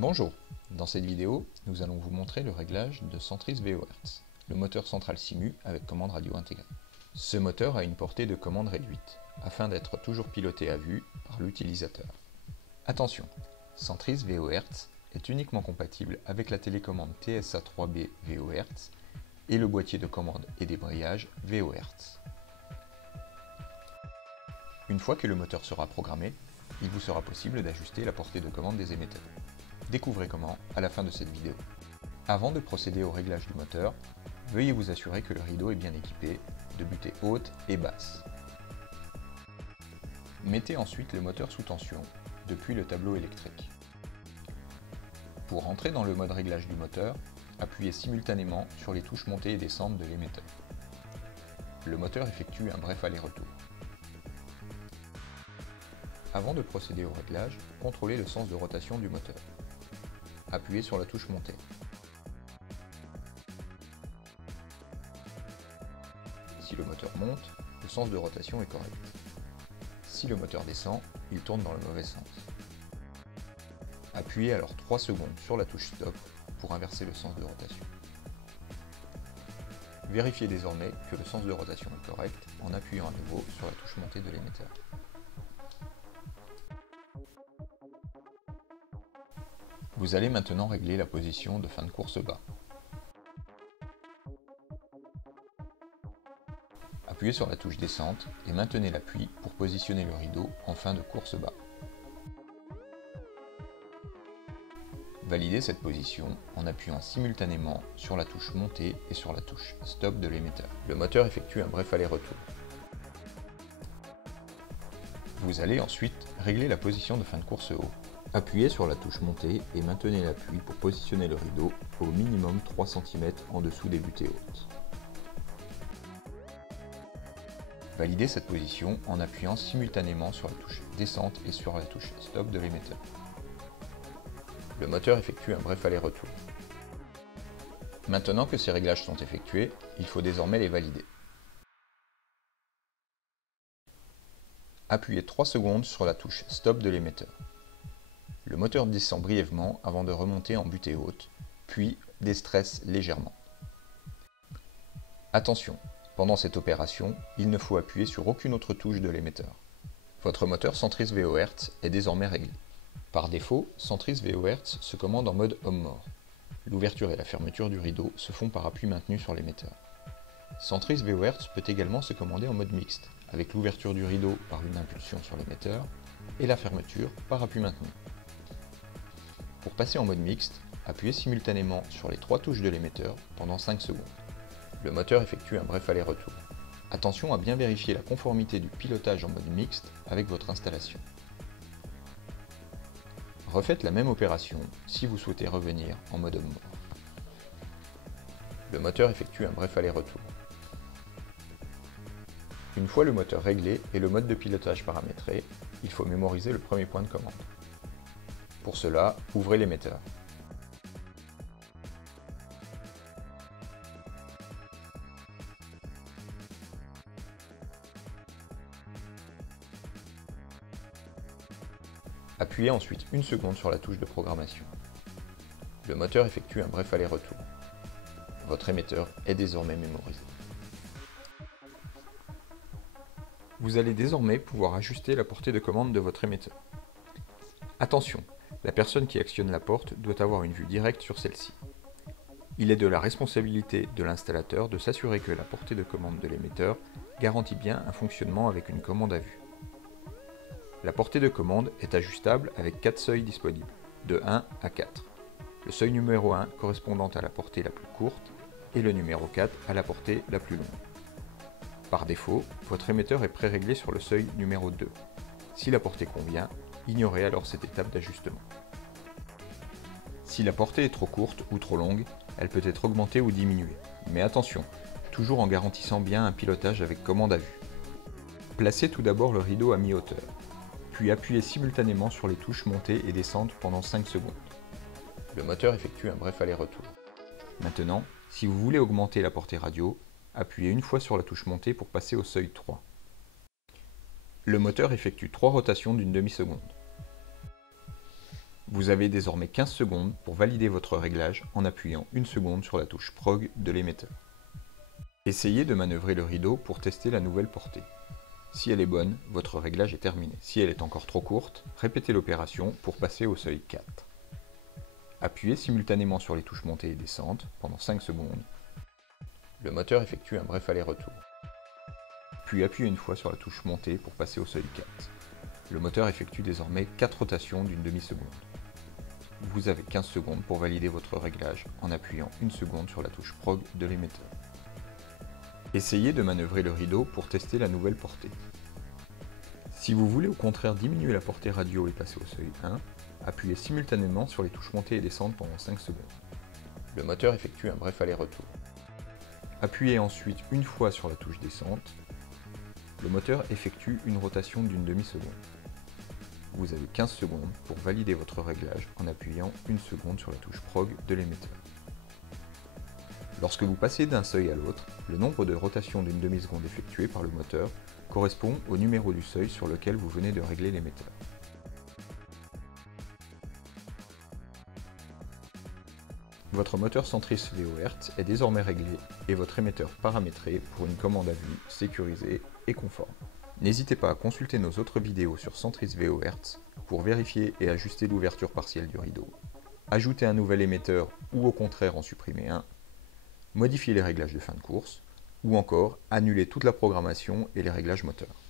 Bonjour, dans cette vidéo, nous allons vous montrer le réglage de Centris VO-Hertz, le moteur central Simu avec commande radio intégrée. Ce moteur a une portée de commande réduite, afin d'être toujours piloté à vue par l'utilisateur. Attention, Centris VO-Hertz est uniquement compatible avec la télécommande TSA3B VO-Hertz et le boîtier de commande et débrayage VO-Hertz. Une fois que le moteur sera programmé, il vous sera possible d'ajuster la portée de commande des émetteurs. Découvrez comment à la fin de cette vidéo. Avant de procéder au réglage du moteur, veuillez vous assurer que le rideau est bien équipé de butées hautes et basses. Mettez ensuite le moteur sous tension depuis le tableau électrique. Pour entrer dans le mode réglage du moteur, appuyez simultanément sur les touches montée et descente de l'émetteur. Le moteur effectue un bref aller-retour. Avant de procéder au réglage, contrôlez le sens de rotation du moteur. Appuyez sur la touche montée. Si le moteur monte, le sens de rotation est correct. Si le moteur descend, il tourne dans le mauvais sens. Appuyez alors 3 secondes sur la touche stop pour inverser le sens de rotation. Vérifiez désormais que le sens de rotation est correct en appuyant à nouveau sur la touche montée de l'émetteur. Vous allez maintenant régler la position de fin de course bas. Appuyez sur la touche descente et maintenez l'appui pour positionner le rideau en fin de course bas. Validez cette position en appuyant simultanément sur la touche montée et sur la touche stop de l'émetteur. Le moteur effectue un bref aller-retour. Vous allez ensuite régler la position de fin de course haut. Appuyez sur la touche montée et maintenez l'appui pour positionner le rideau au minimum 3 cm en dessous des butées hautes. Validez cette position en appuyant simultanément sur la touche descente et sur la touche stop de l'émetteur. Le moteur effectue un bref aller-retour. Maintenant que ces réglages sont effectués, il faut désormais les valider. Appuyez 3 secondes sur la touche stop de l'émetteur. Le moteur descend brièvement avant de remonter en butée haute, puis déstresse légèrement. Attention, pendant cette opération, il ne faut appuyer sur aucune autre touche de l'émetteur. Votre moteur Centris VO-Hertz est désormais réglé. Par défaut, Centris VO-Hertz se commande en mode homme-mort. L'ouverture et la fermeture du rideau se font par appui maintenu sur l'émetteur. Centris VO-Hertz peut également se commander en mode mixte, avec l'ouverture du rideau par une impulsion sur l'émetteur et la fermeture par appui maintenu. Pour passer en mode mixte, appuyez simultanément sur les 3 touches de l'émetteur pendant 5 secondes. Le moteur effectue un bref aller-retour. Attention à bien vérifier la conformité du pilotage en mode mixte avec votre installation. Refaites la même opération si vous souhaitez revenir en mode homme-mort. Le moteur effectue un bref aller-retour. Une fois le moteur réglé et le mode de pilotage paramétré, il faut mémoriser le premier point de commande. Pour cela, ouvrez l'émetteur. Appuyez ensuite 1 seconde sur la touche de programmation. Le moteur effectue un bref aller-retour. Votre émetteur est désormais mémorisé. Vous allez désormais pouvoir ajuster la portée de commande de votre émetteur. Attention, la personne qui actionne la porte doit avoir une vue directe sur celle-ci. Il est de la responsabilité de l'installateur de s'assurer que la portée de commande de l'émetteur garantit bien un fonctionnement avec une commande à vue. La portée de commande est ajustable avec 4 seuils disponibles, de 1 à 4. Le seuil numéro 1 correspondant à la portée la plus courte et le numéro 4 à la portée la plus longue. Par défaut, votre émetteur est pré-réglé sur le seuil numéro 2. Si la portée convient, ignorez alors cette étape d'ajustement. Si la portée est trop courte ou trop longue, elle peut être augmentée ou diminuée. Mais attention, toujours en garantissant bien un pilotage avec commande à vue. Placez tout d'abord le rideau à mi-hauteur, puis appuyez simultanément sur les touches montée et descente pendant 5 secondes. Le moteur effectue un bref aller-retour. Maintenant, si vous voulez augmenter la portée radio, appuyez une fois sur la touche montée pour passer au seuil 3. Le moteur effectue 3 rotations d'une demi-seconde. Vous avez désormais 15 secondes pour valider votre réglage en appuyant une seconde sur la touche Prog de l'émetteur. Essayez de manœuvrer le rideau pour tester la nouvelle portée. Si elle est bonne, votre réglage est terminé. Si elle est encore trop courte, répétez l'opération pour passer au seuil 4. Appuyez simultanément sur les touches montée et descente pendant 5 secondes. Le moteur effectue un bref aller-retour. Puis appuyez une fois sur la touche montée pour passer au seuil 4. Le moteur effectue désormais 4 rotations d'une demi-seconde. Vous avez 15 secondes pour valider votre réglage en appuyant une seconde sur la touche Prog de l'émetteur. Essayez de manœuvrer le rideau pour tester la nouvelle portée. Si vous voulez au contraire diminuer la portée radio et passer au seuil 1, appuyez simultanément sur les touches montée et descente pendant 5 secondes. Le moteur effectue un bref aller-retour. Appuyez ensuite une fois sur la touche descente. Le moteur effectue une rotation d'une demi-seconde. Vous avez 15 secondes pour valider votre réglage en appuyant une seconde sur la touche Prog de l'émetteur. Lorsque vous passez d'un seuil à l'autre, le nombre de rotations d'une demi-seconde effectuées par le moteur correspond au numéro du seuil sur lequel vous venez de régler l'émetteur. Votre moteur centrice VO-Hertz est désormais réglé et votre émetteur paramétré pour une commande à vue sécurisée et conforme. N'hésitez pas à consulter nos autres vidéos sur centrice VO-Hertz pour vérifier et ajuster l'ouverture partielle du rideau, ajouter un nouvel émetteur ou au contraire en supprimer un, modifier les réglages de fin de course, ou encore annuler toute la programmation et les réglages moteurs.